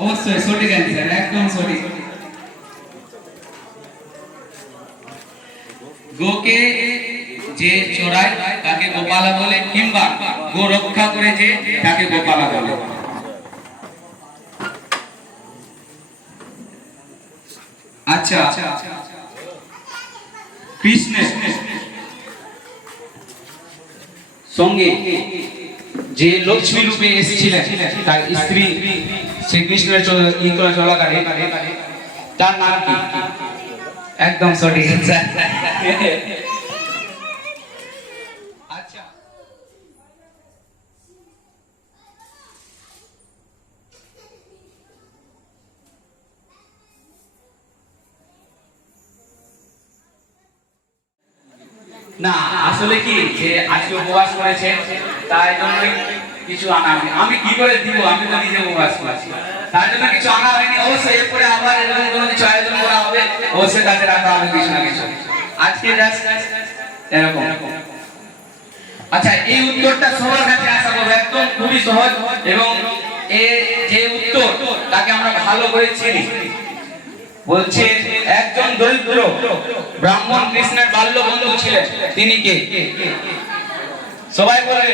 অবশ্যই সঠিক অ্যান্সার, একদম সঠিক। গোকে যে চড়ায় তাকে গোপালা বলে, কিংবা গো রক্ষা করে যে তাকে গোপালা বলে। আচ্ছা, কৃষ্ণের সঙ্গে যে লক্ষ্মী রূপে এসেছিলেন তার স্ত্রী শ্রীকৃষ্ণের চলাকালে তার নাম কি? একদম সঠিক অ্যান্সার। আচ্ছা, না আসলে কি যে আজকে উপবাস করেছে তাই জন্য কিছু আনা হয়নি। আমি কি করে দিব, আমি তো নিজে উপবাস করেছি, তার জন্য কিছু আনা হয়নি। অবশ্যই এরপরে আবার এরকম কোনো কিছু আয়োজন করা হবে, অবশ্যই তাদের রাখা হবে কিছু না কিছু। আজকে জাস্ট এরকম। আচ্ছা, এই উত্তরটা সবার কাছে আশা করবো একদম খুবই সহজ, এবং এই যে উত্তর তাকে আমরা ভালো করে চিনি। বলছে একজন দরিদ্র ব্রাহ্মণ কৃষ্ণের বাল্য বন্ধু ছিলেন, তিনি কে? সবাই বলে